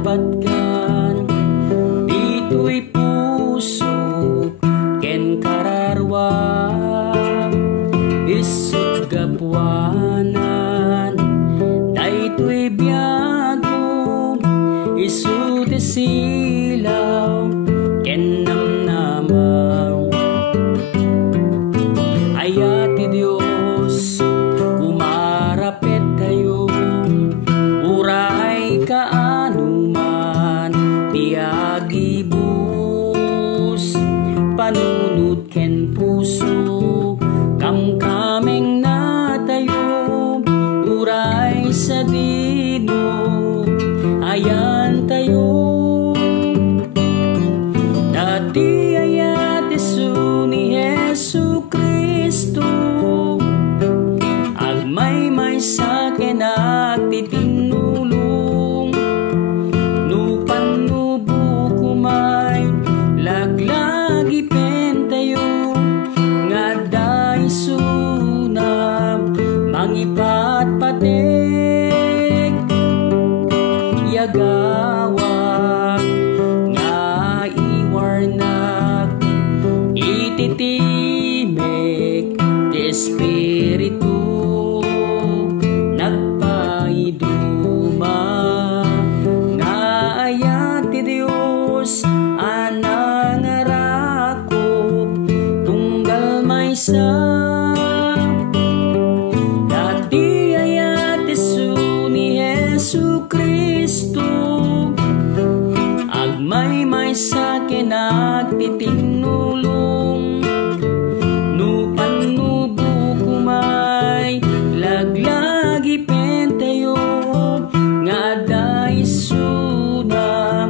patkan dito'y puso ken kararwa isut gapuanan daytoy biyago isut silaw ken namnamaw ayati Dios umarapet tayo uray kaanuman tiagibus panunot ken puso kamkameng natayo uray sa dino ayan tayo dati ayat isu ni Jesu Kristo agmay sa kenak titinulong nupan nubu kumay laglagi pentayo ngada isuna mangipat patek yagawak nga iwarnak ititimek ti Espiritu nagpaiduma nga ayat ti Dios anang arakop tunggal maysa dati ayat isu ni Jesu Kristo agmay maysa kenak titinulong nupan nubu kumay laglagi pentayo nga da isuna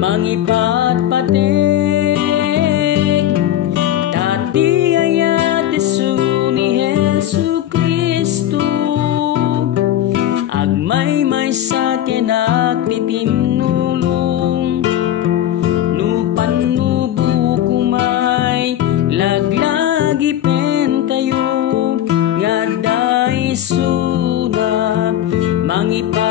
mangipat patek dati ayat isu ni Jesu Kristo agmay maysa kenak titinulong nupan nubu kumay laglagi pentayo nga da isuna mangipat